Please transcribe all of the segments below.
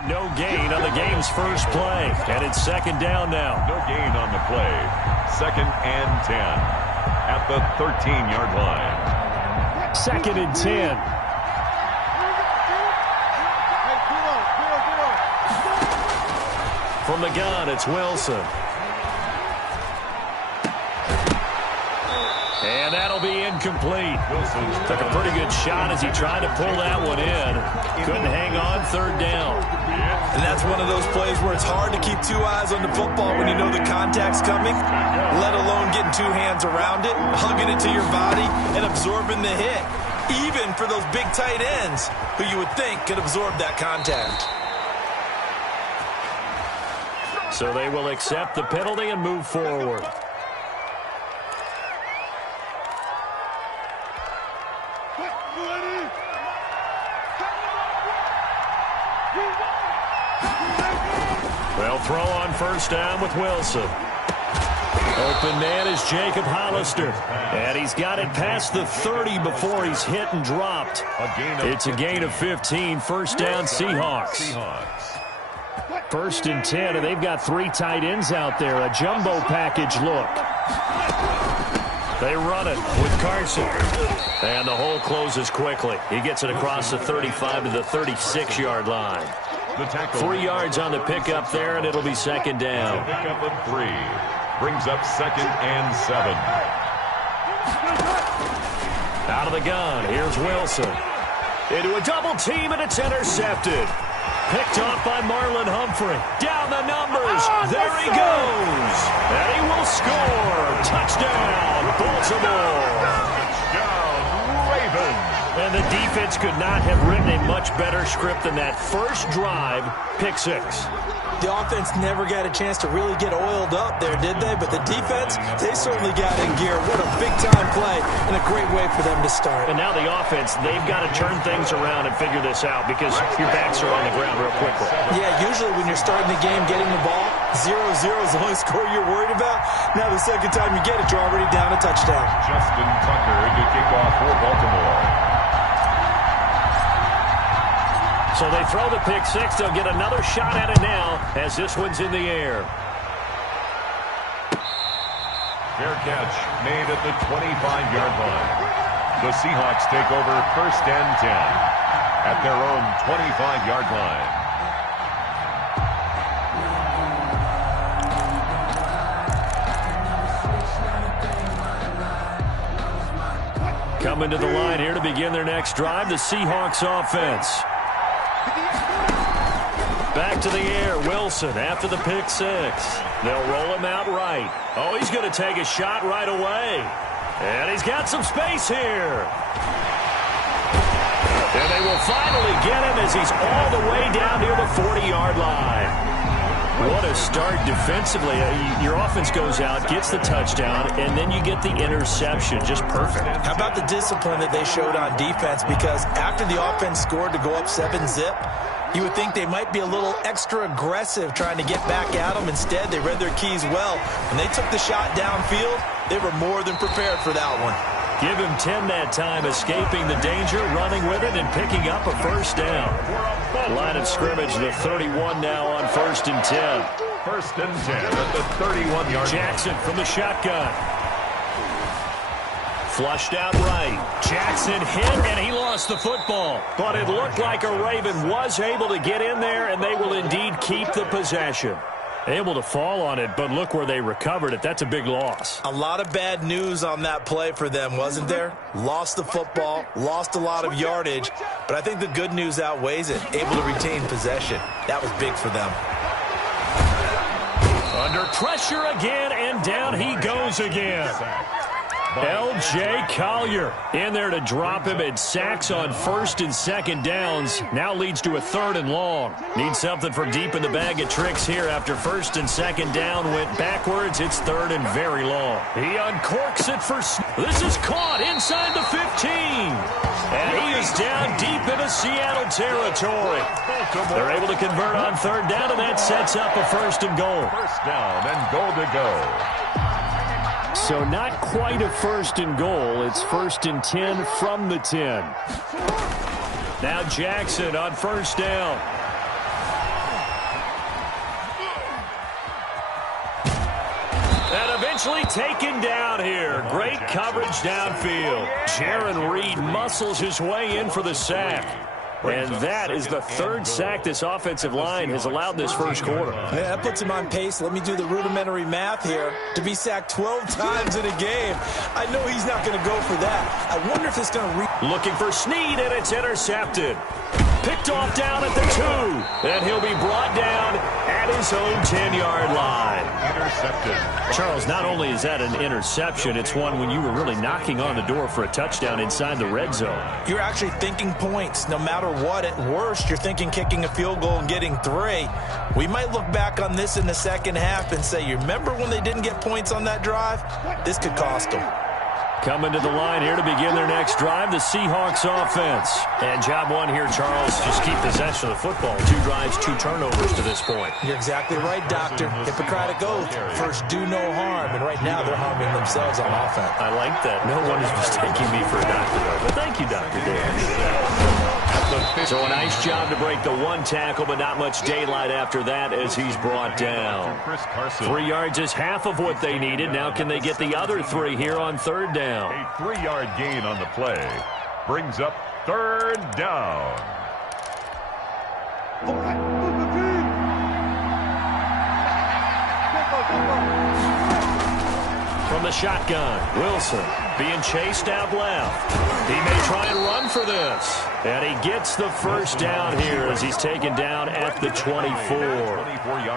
But no gain on the game's first play. And it's second down now. No gain on the play. 2nd and 10 at the 13-yard line. 2nd and 10. From the gun, it's Wilson. And that'll be incomplete. Wilson took a pretty good shot as he tried to pull that one in. Couldn't hang on, 3rd down. And that's one of those plays where it's hard to keep 2 eyes on the football when you know the contact's coming, let alone getting 2 hands around it, hugging it to your body, and absorbing the hit. Even for those big tight ends who you would think could absorb that contact. So they will accept the penalty and move forward. They'll throw on 1st down with Wilson. Open man is Jacob Hollister. And he's got it past the 30 before he's hit and dropped. It's a gain of 15. 1st down Seahawks. 1st and 10, and they've got 3 tight ends out there. A jumbo package look. They run it with Carson. And the hole closes quickly. He gets it across the 35 to the 36-yard line. 3 yards on the pickup there, and it'll be 2nd down. Pickup of 3. Brings up 2nd and 7. Out of the gun, here's Wilson. Into a double team, and it's intercepted. Picked off by Marlon Humphrey. Down the numbers. There he goes. And he will score. Touchdown, Baltimore. Touchdown, Ravens. And the defense could not have written a much better script than that first drive, pick 6. The offense never got a chance to really get oiled up there, did they? But the defense, they certainly got in gear. What a big-time play and a great way for them to start. And now the offense, they've got to turn things around and figure this out because your backs are on the ground real quickly. Yeah, usually when you're starting the game, getting the ball, 0-0 is the only score you're worried about. Now the second time you get it, you're already down a touchdown. Justin Tucker to kick off for Baltimore. So they throw the pick 6. They'll get another shot at it now as this one's in the air. Fair catch made at the 25-yard line. The Seahawks take over 1st and 10 at their own 25-yard line. Coming to the line here to begin their next drive, the Seahawks offense. Back to the air, Wilson after the pick 6. They'll roll him out right. Oh, he's going to take a shot right away. And he's got some space here. And they will finally get him as he's all the way down near the 40-yard line. What a start defensively. Your offense goes out, gets the touchdown, and then you get the interception. Just perfect. How about the discipline that they showed on defense? Because after the offense scored to go up 7-zip, you would think they might be a little extra aggressive trying to get back at them. Instead, they read their keys well. When they took the shot downfield, they were more than prepared for that one. Give him 10 that time, escaping the danger, running with it, and picking up a 1st down. Line of scrimmage, the 31 now on 1st and 10. 1st and 10 at the 31-yard line. Jackson from the shotgun. Flushed out right. Jackson hit, and he lost the football. But it looked like a Raven was able to get in there, and they will indeed keep the possession. Able to fall on it, but look where they recovered it. That's a big loss. A lot of bad news on that play for them, wasn't there? Lost the football, lost a lot of yardage, but I think the good news outweighs it. Able to retain possession. That was big for them. Under pressure again, and down he goes again. L.J. Collier in there to drop him at sacks on 1st and 2nd downs. Now leads to a 3rd and long. Needs something from deep in the bag of tricks here after 1st and 2nd down went backwards. It's 3rd and very long. He uncorks it for... This is caught inside the 15. And he is down deep into Seattle territory. They're able to convert on 3rd down, and that sets up a 1st and goal. 1st down and goal to go. So not quite a 1st and goal. It's 1st and 10 from the 10. Now Jackson on 1st down. Eventually taken down here. Great coverage downfield. Jaron Reed muscles his way in for the sack. And that is the third sack this offensive line has allowed this first quarter. Yeah, that puts him on pace. Let me do the rudimentary math here. To be sacked 12 times in a game, I know he's not going to go for that. I wonder if it's going to Looking for Snead, and it's intercepted. Picked off down at the 2. And he'll be brought down at his own 10-yard line. Intercepted. Charles, not only is that an interception, it's one when you were really knocking on the door for a touchdown inside the red zone. You're actually thinking points. No matter what, at worst, you're thinking kicking a field goal and getting 3. We might look back on this in the second half and say, you remember when they didn't get points on that drive? This could cost them. Coming to the line here to begin their next drive, the Seahawks offense. And job one here, Charles, just keep possession of the football. 2 drives, 2 turnovers to this point. You're exactly right, Doctor. Hippocratic oath. First, do no harm. And right now, they're harming themselves on offense. I like that. No one is mistaking me for a doctor, though. But thank you, Dr. Dan. So a nice job to break the 1 tackle, but not much daylight after that as he's brought down. 3 yards is half of what they needed. Now can they get the other 3 here on 3rd down? A 3-yard gain on the play brings up 3rd down. From the shotgun, Wilson being chased out left. He may try and run for this. And he gets the first down here as he's taken down at the 24.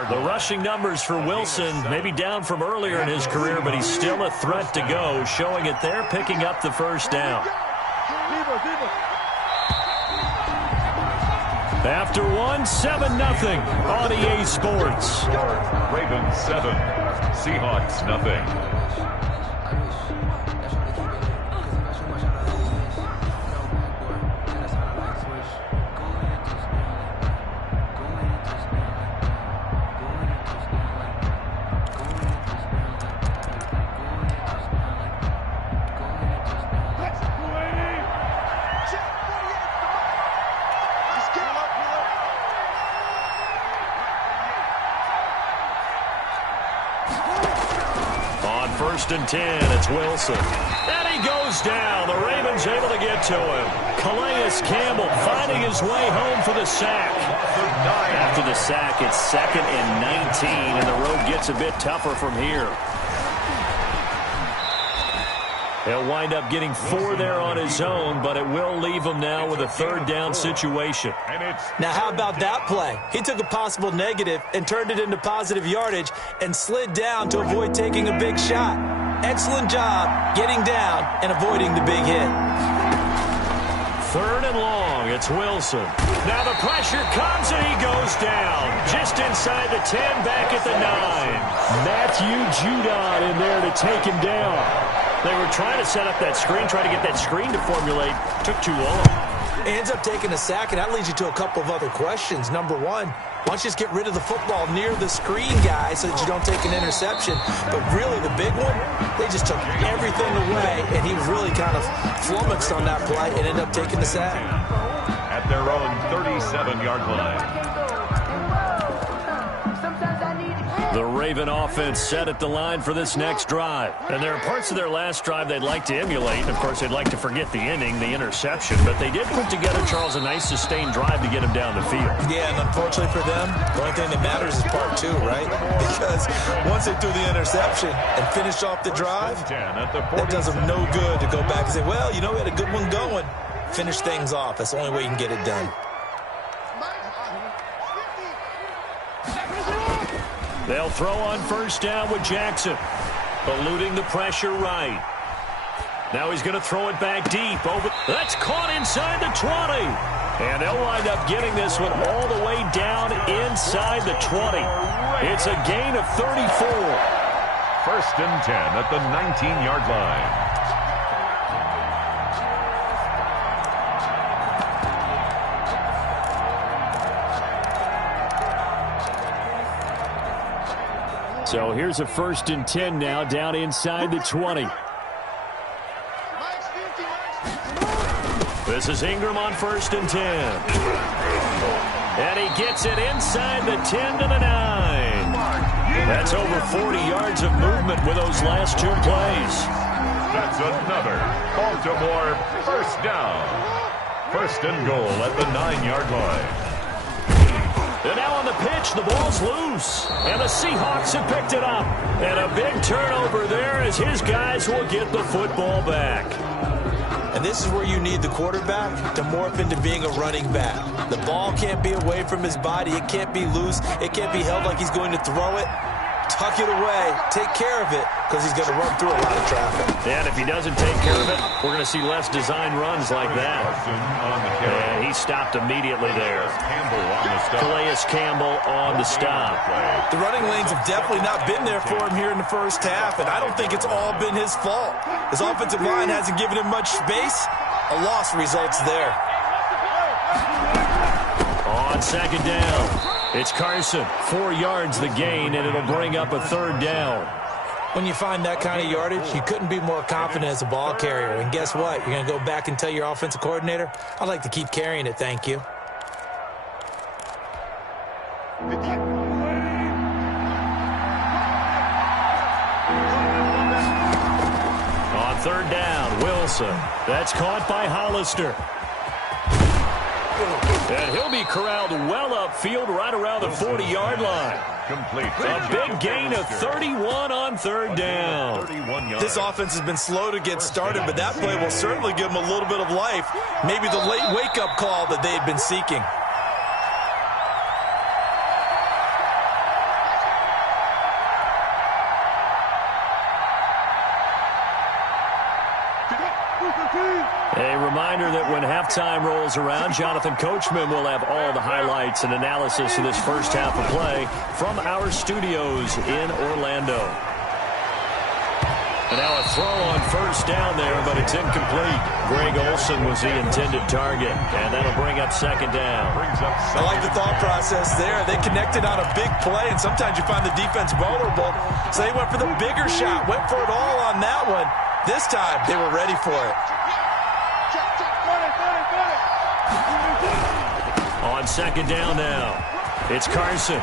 The rushing numbers for Wilson maybe down from earlier in his career, but he's still a threat to go, showing it there, picking up the first down. After 1, 7-0 on EA Sports. Ravens 7, Seahawks nothing. First and 10, it's Wilson. And he goes down. The Ravens able to get to him. Calais Campbell finding his way home for the sack. After the sack, it's 2nd and 19, and the road gets a bit tougher from here. He'll wind up getting 4 there on his own, but it will leave him now with a 3rd down situation. Now, how about that play? He took a possible negative and turned it into positive yardage and slid down to avoid taking a big shot. Excellent job getting down and avoiding the big hit. 3rd and long, it's Wilson. Now the pressure comes and he goes down. Just inside the 10, back at the 9. Matthew Judon in there to take him down. They were trying to set up that screen, trying to get that screen to formulate. Took too long. It ends up taking a sack, and that leads you to a couple of other questions. Number 1, why don't you just get rid of the football near the screen guy so that you don't take an interception? But really, the big one, they just took everything away, and he was really kind of flummoxed on that play and ended up taking the sack. At their own 37-yard line. The Raven offense set at the line for this next drive. And there are parts of their last drive they'd like to emulate. Of course, they'd like to forget the inning, the interception. But they did put together, Charles, a nice sustained drive to get him down the field. Yeah, and unfortunately for them, the only thing that matters is part 2, right? Because once they threw the interception and finished off the drive, that does them no good to go back and say, well, you know, we had a good one going. Finish things off. That's the only way you can get it done. They'll throw on 1st down with Jackson. Eluding the pressure right. Now he's going to throw it back deep. That's caught inside the 20. And they'll wind up getting this one all the way down inside the 20. It's a gain of 34. 1st and 10 at the 19-yard line. So here's a 1st and 10 now down inside the 20. This is Ingram on 1st and 10. And he gets it inside the 10 to the 9. That's over 40 yards of movement with those last 2 plays. That's another Baltimore first down. First and goal at the 9-yard line. And now on the pitch, the ball's loose. And the Seahawks have picked it up. And a big turnover there as his guys will get the football back. And this is where you need the quarterback to morph into being a running back. The ball can't be away from his body. It can't be loose. It can't be held like he's going to throw it. Tuck it away. Take care of it because he's going to run through a lot of traffic. And if he doesn't take care of it, we're going to see less design runs like that. And he stopped immediately there. Calais Campbell on the stop. The running lanes have definitely not been there for him here in the first half, and I don't think it's all been his fault. His offensive line hasn't given him much space. A loss results there. On second down, it's Carson. 4 yards the gain, and it'll bring up a third down. When you find that kind of yardage, you couldn't be more confident as a ball carrier. And guess what? You're going to go back and tell your offensive coordinator, I'd like to keep carrying it, thank you. On third down, Wilson. That's caught by Hollister. And he'll be corralled well upfield right around the 40-yard line. Complete. A big gain of 31 on third down. This offense has been slow to get started, but that play will certainly give them a little bit of life. Maybe the late wake-up call that they had been seeking. A reminder that when halftime rolls around, Jonathan Coachman will have all the highlights and analysis of this first half of play from our studios in Orlando. And now a throw on first down there, but it's incomplete. Greg Olsen was the intended target, and that'll bring up second down. I like the thought process there. They connected on a big play, and sometimes you find the defense vulnerable. So they went for the bigger shot, went for it all on that one. This time, they were ready for it. On second down now, it's Carson.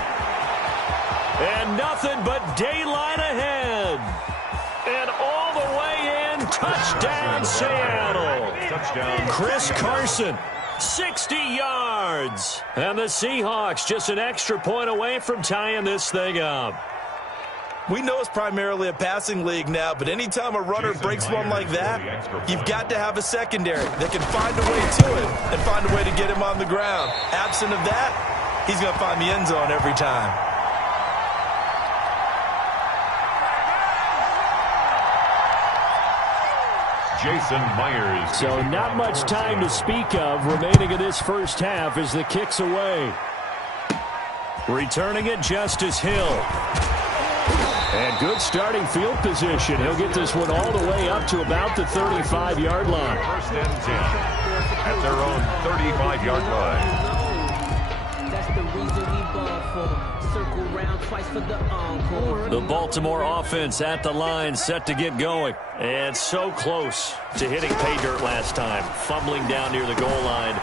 And nothing but daylight ahead. And all the way in, touchdown Seattle. Touchdown. Chris Carson, 60 yards. And the Seahawks just an extra point away from tying this thing up. We know it's primarily a passing league now, but anytime a runner breaks one like that, you've got to have a secondary that can find a way to him and find a way to get him on the ground. Absent of that, he's going to find the end zone every time. Jason Myers. So not much time to speak of remaining in this first half as the kick's away. Returning it, Justice Hill. And good starting field position. He'll get this one all the way up to about the 35-yard line. First and 10 at their own 35-yard line. That's the reason we ball for. Circle round twice for the encore. The Baltimore offense at the line, set to get going. And so close to hitting pay dirt last time. Fumbling down near the goal line.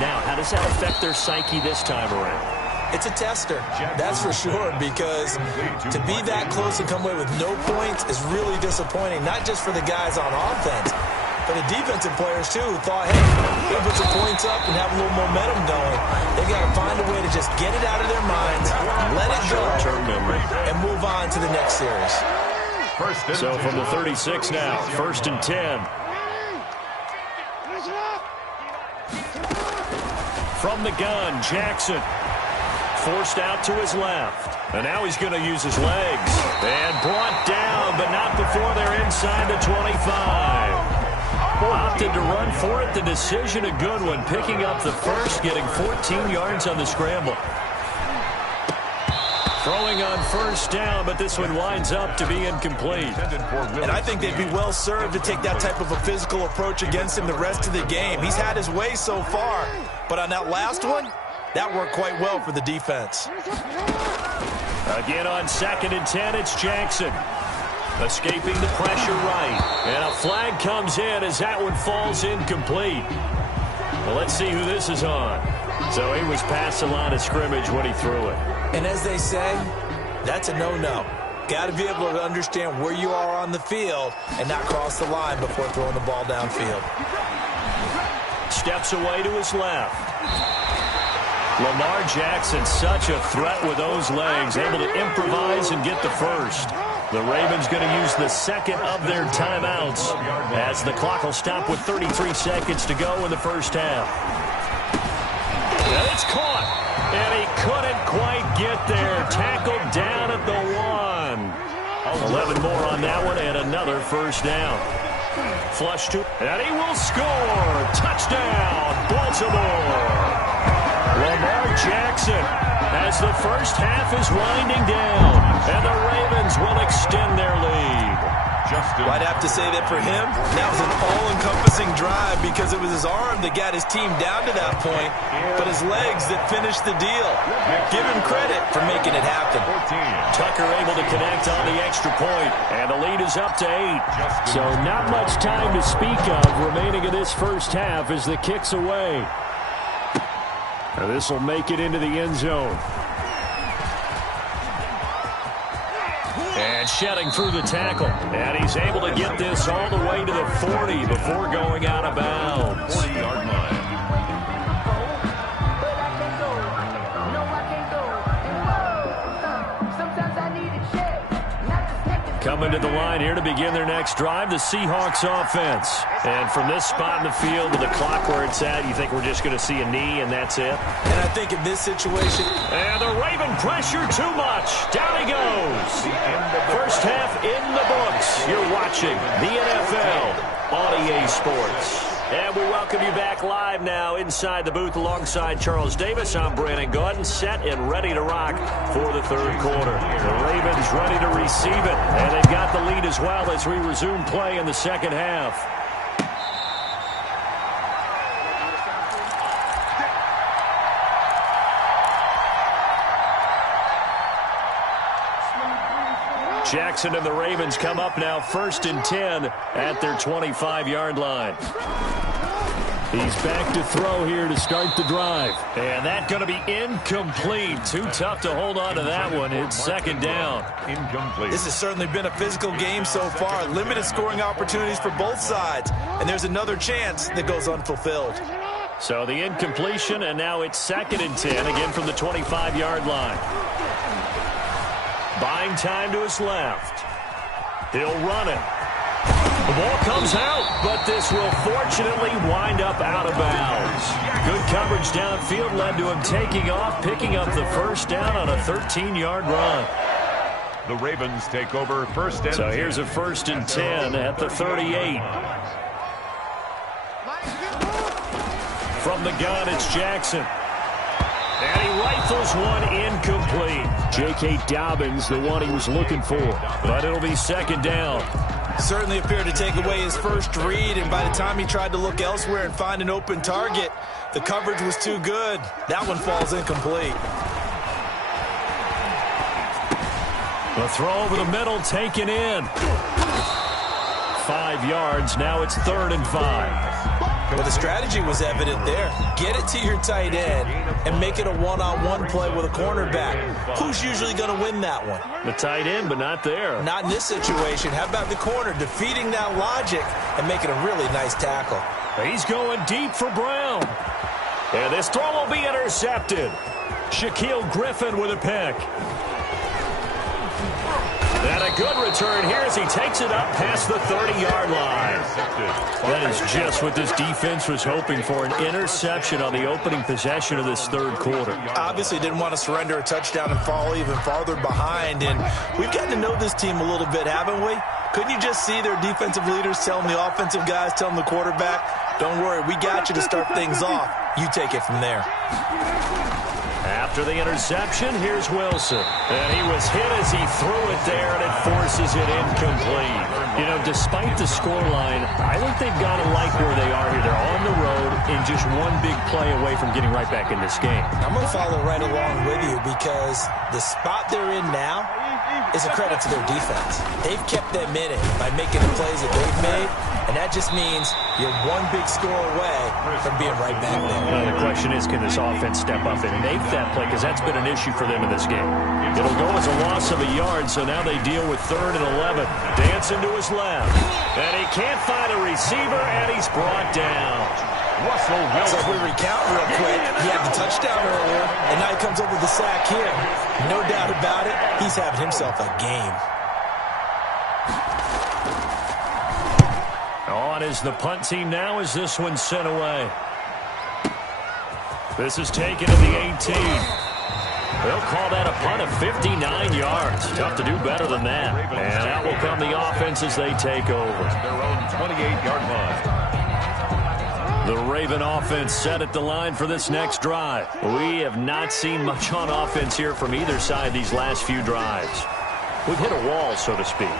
Now, how does that affect their psyche this time around? It's a tester, that's for sure, because to be that close and come away with no points is really disappointing, not just for the guys on offense, but the defensive players, too, who thought, hey, we'll put some points up and have a little momentum going. They've got to find a way to just get it out of their minds, let it go, and move on to the next series. So from the 36 now, first and 10. From the gun, Jackson. Forced out to his left. And now he's going to use his legs. And brought down, but not before they're inside the 25. Opted to run for it. The decision a good one. Picking up the first, getting 14 yards on the scramble. Throwing on first down, but this one winds up to be incomplete. And I think they'd be well served to take that type of a physical approach against him the rest of the game. He's had his way so far, but on that last one, that worked quite well for the defense. Again on second and 10, it's Jackson. Escaping the pressure right. And a flag comes in as that one falls incomplete. Well, let's see who this is on. So he was past the line of scrimmage when he threw it. And as they say, That's a no-no. Got to be able to understand where you are on the field and not cross the line before throwing the ball downfield. Steps away to his left. Lamar Jackson, such a threat with those legs, able to improvise and get the first. The Ravens going to use the second of their timeouts as the clock will stop with 33 seconds to go in the first half. And it's caught, and he couldn't quite get there. Tackled down at the 1. 11 more on that one, and another first down. Flush to, and he will score. Touchdown, Baltimore. Lamar Jackson, as the first half is winding down, and the Ravens will extend their lead. I'd have to say that for him, that was an all-encompassing drive because it was his arm that got his team down to that point, but his legs that finished the deal. Give him credit for making it happen. Tucker able to connect on the extra point, and the lead is up to 8. So not much time to speak of remaining in this first half as the kick's away. Now this will make it into the end zone. And shedding through the tackle. And he's able to get this all the way to the 40 before going out of bounds. 40-yard line. Coming to the line here to begin their next drive, the Seahawks offense. And from this spot in the field with the clock where it's at, you think we're just going to see a knee and that's it? And I think in this situation... And the Raven pressure too much. Down he goes. First half in the books. You're watching the NFL on EA Sports. And we welcome you back live now inside the booth alongside Charles Davis. I'm Brandon Gordon, set and ready to rock for the third quarter. The Ravens ready to receive it, and they've got the lead as well as we resume play in the second half. Jackson and the Ravens come up now 1st and 10 at their 25-yard line. He's back to throw here to start the drive. And that's going to be incomplete. Too tough to hold on to that one. It's second down. Incomplete. This has certainly been a physical game so far. Limited scoring opportunities for both sides. And there's another chance that goes unfulfilled. So the incompletion, and now it's 2nd and 10, again from the 25-yard line. Buying time to his left. He'll run it. The ball comes out, but this will fortunately wind up out of bounds. Good coverage downfield led to him taking off, picking up the first down on a 13-yard run. The Ravens take over 1st and 10. So here's a 1st and 10 at the 38. From the gun, it's Jackson. And he rifles one incomplete. J.K. Dobbins, the one he was looking for. But it'll be 2nd down. Certainly appeared to take away his first read, and by the time he tried to look elsewhere and find an open target, the coverage was too good. That one falls incomplete. The throw over the middle taken in. 5 yards. Now it's 3rd and 5. Well, the strategy was evident there. Get it to your tight end and make it a one-on-one play with a cornerback. Who's usually going to win that one? The tight end, but not there. Not in this situation. How about the corner defeating that logic and making a really nice tackle? He's going deep for Brown. And this throw will be intercepted. Shaquille Griffin with a pick. And a good return here as he takes it up past the 30-yard line. That is just what this defense was hoping for, an interception on the opening possession of this third quarter. Obviously didn't want to surrender a touchdown and fall even farther behind. And we've gotten to know this team a little bit, haven't we? Couldn't you just see their defensive leaders telling the offensive guys, telling the quarterback, don't worry, we got you to start things off. You take it from there. After the interception, here's Wilson. And he was hit as he threw it there, and it forces it incomplete. You know, despite the scoreline, I think they've got to like where they are here. They're on the road and just one big play away from getting right back in this game. I'm going to follow right along with you because the spot they're in now is a credit to their defense. They've kept them in it by making the plays that they've made, and And that just means you're one big score away from being right back there. Well, the question is, can this offense step up and make that play? Because that's been an issue for them in this game. It'll go as a loss of a yard, so now they deal with 3rd and 11. Dancing to his left. And he can't find a receiver, and he's brought down. Russell Wilson. So if we recount real quick, he had the touchdown earlier, and now he comes up with the sack here. No doubt about it, he's having himself a game. On is the punt team now as this one's sent away. This is taken to the 18. They'll call that a punt of 59 yards. Tough to do better than that. And out will come the offense as they take over. Their own 28-yard line. The Raven offense set at the line for this next drive. We have not seen much on offense here from either side these last few drives. We've hit a wall, so to speak.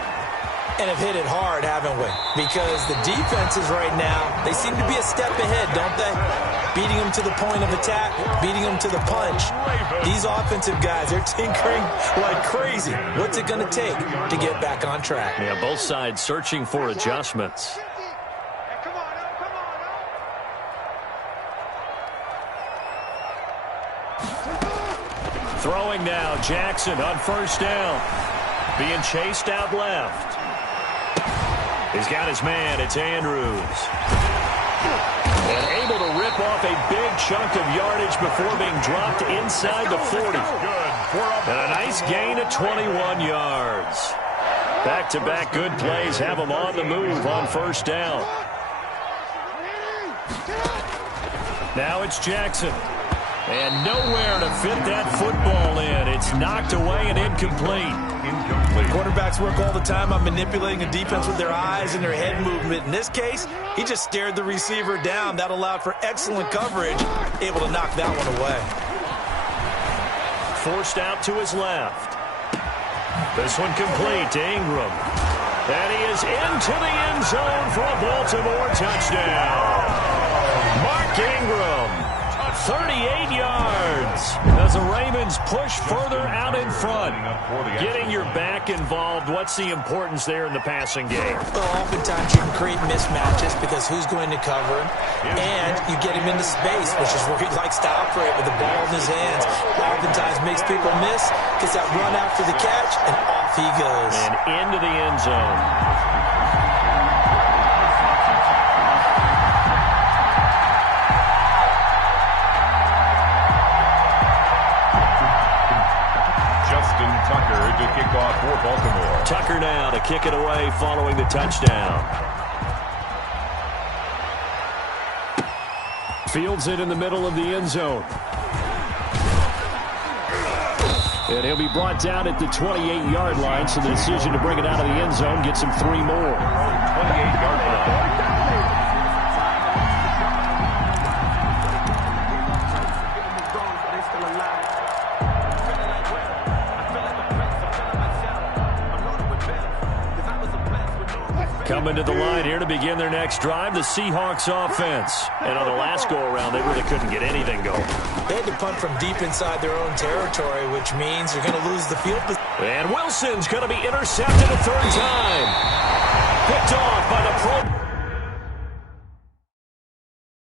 And have hit it hard, haven't we? Because the defenses right now, they seem to be a step ahead, don't they? Beating them to the point of attack, beating them to the punch. These offensive guys, they're tinkering like crazy. What's it going to take to get back on track? Yeah, both sides searching for adjustments. Throwing now, Jackson on 1st down. Being chased out left. He's got his man. It's Andrews. And able to rip off a big chunk of yardage before being dropped inside the 40. And a nice gain of 21 yards. Back-to-back good plays have him on the move on 1st down. Now it's Jackson. And nowhere to fit that football in. It's knocked away and incomplete. Quarterbacks work all the time on manipulating a defense with their eyes and their head movement. In this case, he just stared the receiver down. That allowed for excellent coverage, able to knock that one away. Forced out to his left. This one complete to Ingram. And he is into the end zone for a Baltimore touchdown. Mark Ingram. 38 yards as the Ravens push further out in front. Getting your back involved, what's the importance there in the passing game? Well, oftentimes you can create mismatches because who's going to cover him, and you get him into space, which is where he likes to operate with the ball in his hands. Oftentimes makes people miss, gets that run after the catch, and off he goes. And into the end zone. Tucker to kick off for Baltimore. Tucker now to kick it away following the touchdown. Fields it in the middle of the end zone. And he'll be brought down at the 28-yard line, so the decision to bring it out of the end zone gets him 3 more. 28-yard line. Coming to the line here to begin their next drive, the Seahawks offense. And on the last go-around, they really couldn't get anything going. They had to punt from deep inside their own territory, which means you're going to lose the field. And Wilson's going to be intercepted a 3rd time. Picked off by the pro.